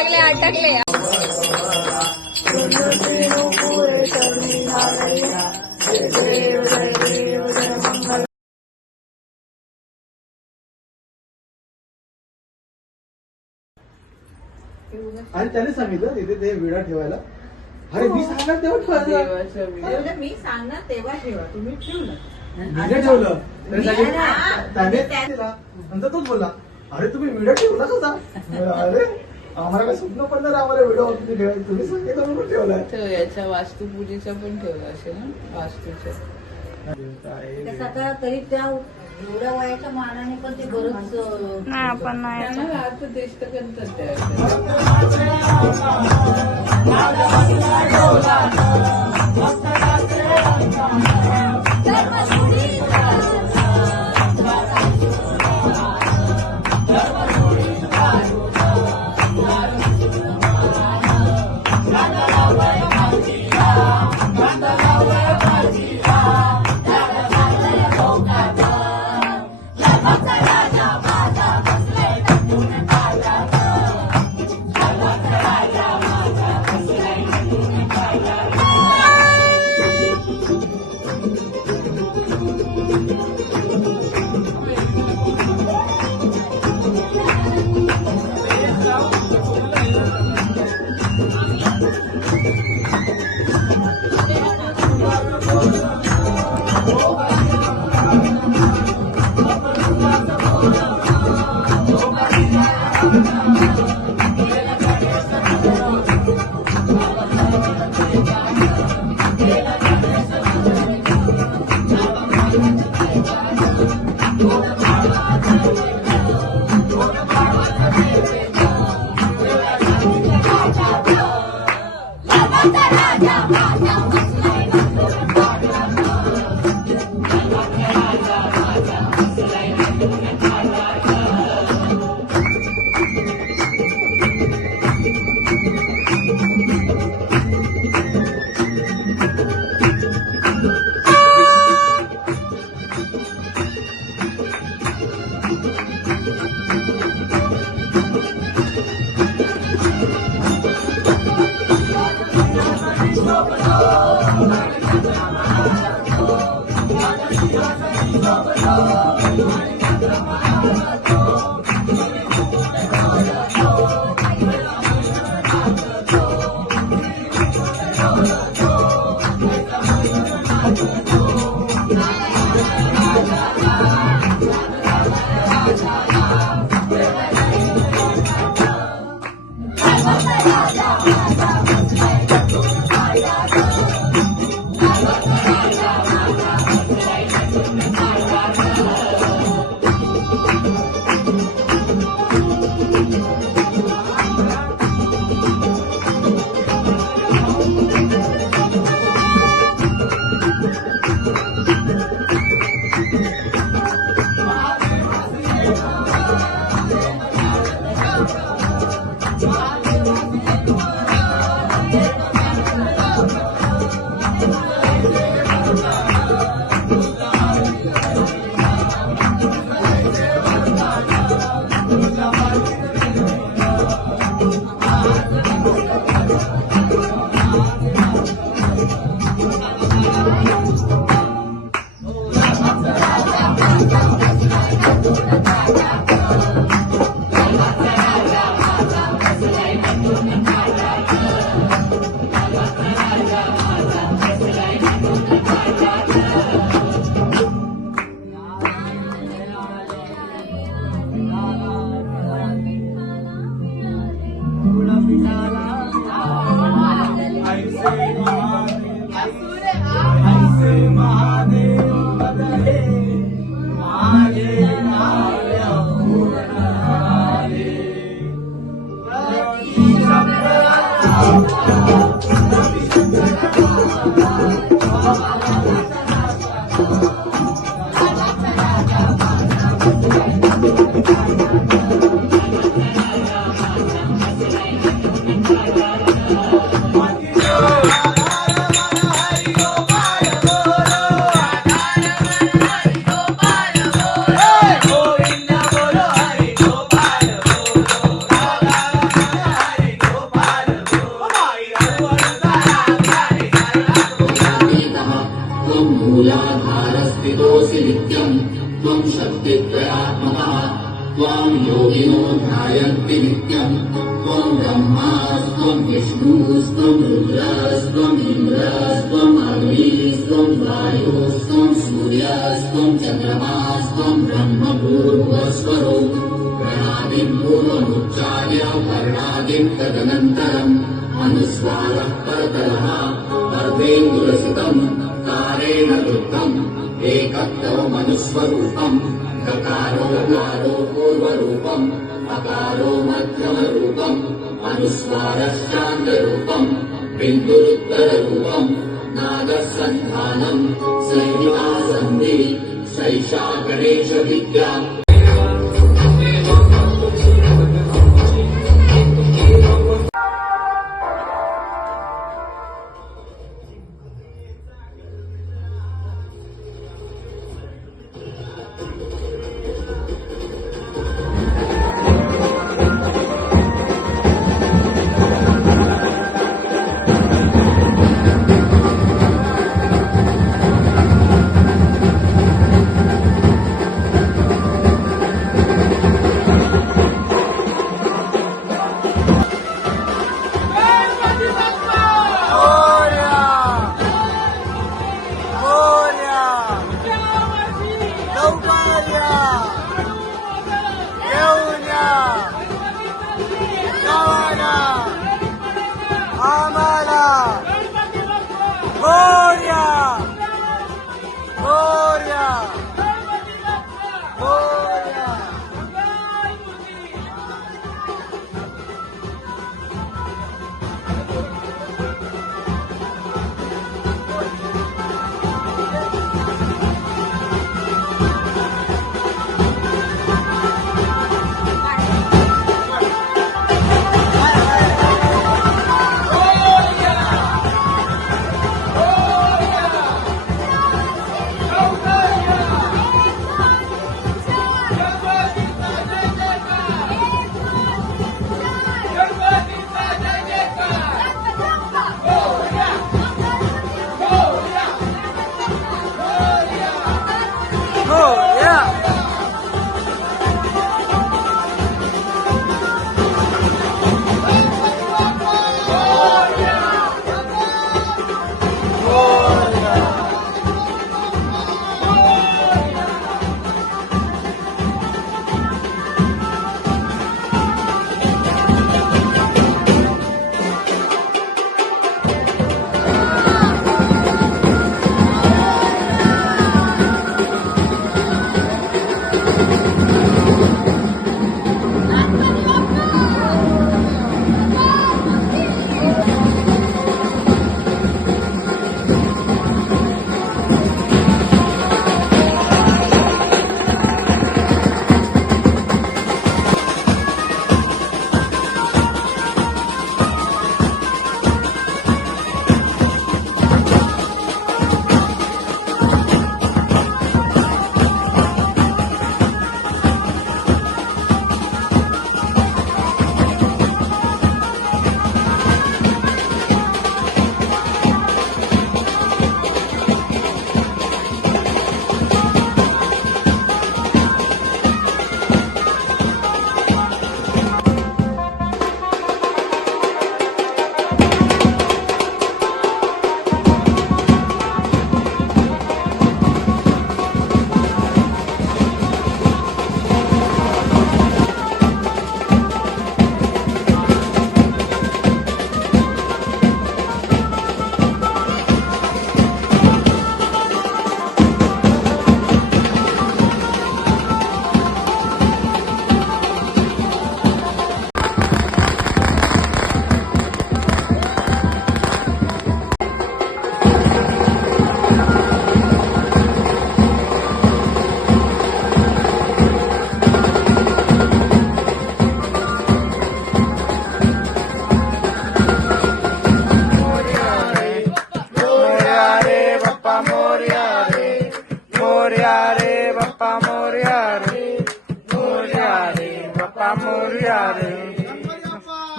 अटकले. आणि त्याने सांगितलं तिथे ते विडा ठेवायला. अरे मी सांगणार तेव्हा ठेवायचं. मी सांगणार तेव्हा ठेवा, तुम्ही ठेवलं. विडा ठेवलं त्याने नंतर तोच बोलला, अरे तुम्ही विडा ठेवला कसा? अरे आम्हाला काय स्वप्न पडणार, आम्हाला विडा तुम्ही ठेवायचं, तुम्ही सांगितलं म्हणून ठेवलाय. याच्या वास्तुपूजेचा पण ठेवला असेल ना, वास्तूच्या. तरी त्या एवढ्या वयाच्या मानाने पण ते बरंच नाही आपण नाही त्यांना अर्थ देश तर करतात महादेव त्वां योगिनो ध्यायन्ति नित्यम् त्वं ब्रह्मास्त्वं विष्णुस्त्वं रुद्रस्त्वम् इन्द्रस्त्वम् अग्निस्त्वं वायुस्त्वं सूर्यस्त्वं चन्द्रमास्त्वं ब्रह्मपूर्वस्वरो प्रणादिं पूर्वमुच्चार्य वर्णादिं तदनन्तरम् अनुस्वारः परतरः अर्धेन्दुरसितम् कारेण कृतम् एकत्वमनुस्वरूपम् गकारो गकारो पूर्वरूपम् अकारो मध्यमरूपम् अनुस्वारश्चान्तरूपम् बिन्दुरुत्तररूपम् नादः सन्धानम् संहिता सन्धिः सैषा गणेशविद्या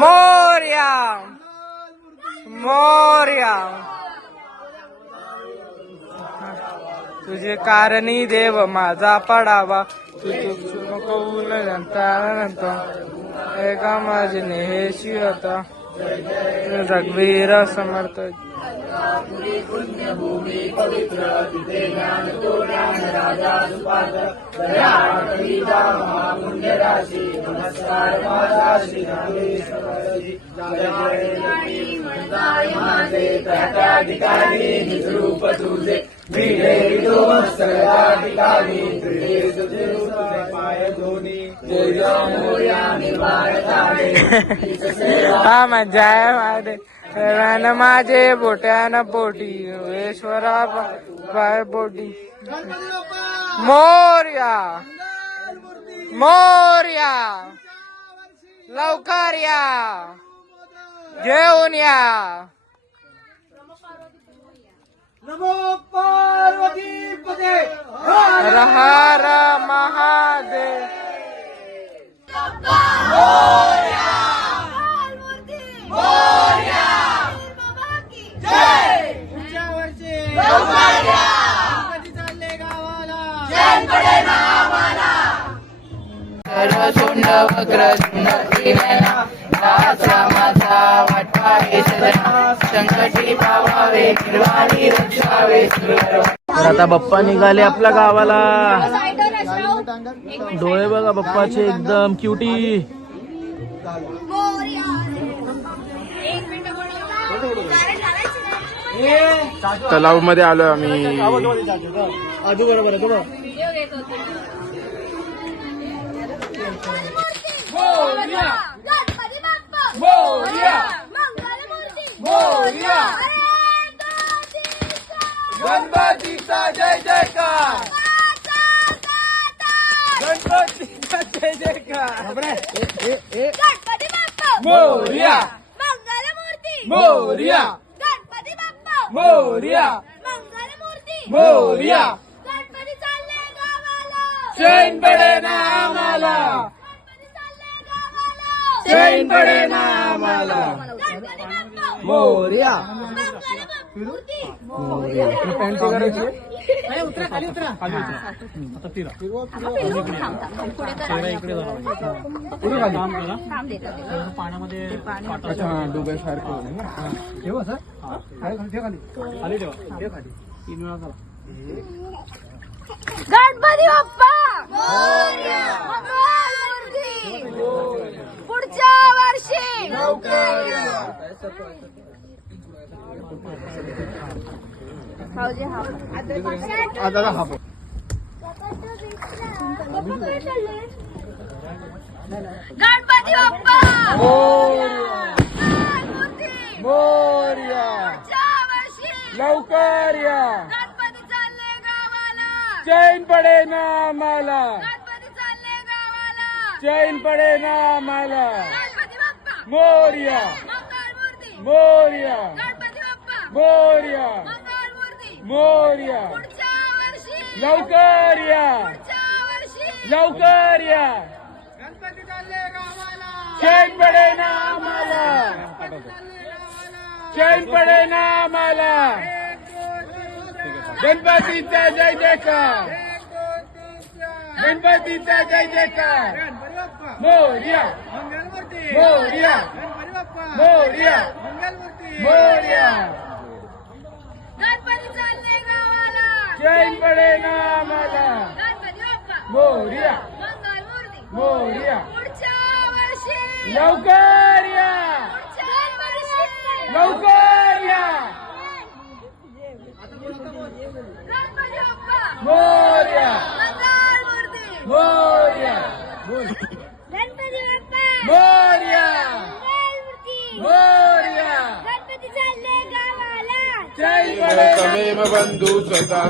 मोरया मोरया तुझे कारणी देव माझा पडावा, तुझे कौल नंतर एका माझे नेहेशी होता. रघुवीर समर्थ. हा मजा आहे माझे बोट्यान पोटी ईश्वरा पाय पोटी. मोर्या मोर्या लवकर या घेऊन या. नमो पार्वती पते. हर हर महादेव. सोंड वक्र माझा वाटवा हे सजना, संकटी पावावे निर्वाणी रक्षावे. आता बाप्पा निघाले आपल्या गावाला. डोळे बघा बाप्पाचे एकदम क्युटी. तलाव मध्ये आलो आम्ही. आजू बरोबर आहे. गणपती बाप्पा मोरया, मंगलमूर्ती मोरया, गणपतीचा जय जयकार. गणपतीचा जय जयकार. गणपती बाप्पा मोरया मंगलमूर्ती मोरया गणपती बाप्पा मोरया मंगलमूर्ती मोरया. गणपती चालले गावाला, चैन पडे ना आम्हाला, गणपती चालले गावाला, चैन पडे ना आम्हाला. गणपती बाप्पा मोरया. मंगलमूर्ती गणपती बाप्पा मोरया, मंगलमूर्ती पुढच्या वर्षी गणपती बाप्पा मोरया पुढच्या वर्षी लवकर या. गणपती चालले गावाला, चैन पडे ना आम्हाला, गणपती चालले गावाला, चैन पडे ना आम्हाला. गणपती बाप्पा मोरया मंगलमूर्ती मोरया गणपती बाप्पा मोरया मंगलमूर्ती मोरया. पुढच्या वर्षी लवकर या पुढच्या वर्षी लवकर या. चैन पडे ना आम्हाला, चैन पडे ना आम्हाला. गणपतीचा जय जयकार. गणपतीचा जय जयकार. मोरया मोरया मोरया मोरया. गणपती चालले गावाला, चैन पडे ना आम्हाला. गणपती बाप्पा मोरया मंगलमूर्ती मोरया. पुढच्या वर्षी लवकर या पुढच्या वर्षी लवकर या. गणपती बाप्पा मोरया मंगलमूर्ती मोरया गणपती बाप्पा मोरया मंगलमूर्ती मोरया. गणपती चालले गावाला, चैन पडे ना. तमेव बन्धु सदा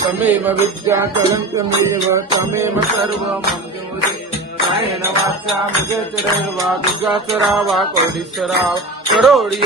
तमेव विद्या तमेव तमेव सर्वमं देवते. कायेन वाचा मजेत रवा दुर्गा चरावा कोडीश्वराव करोडी.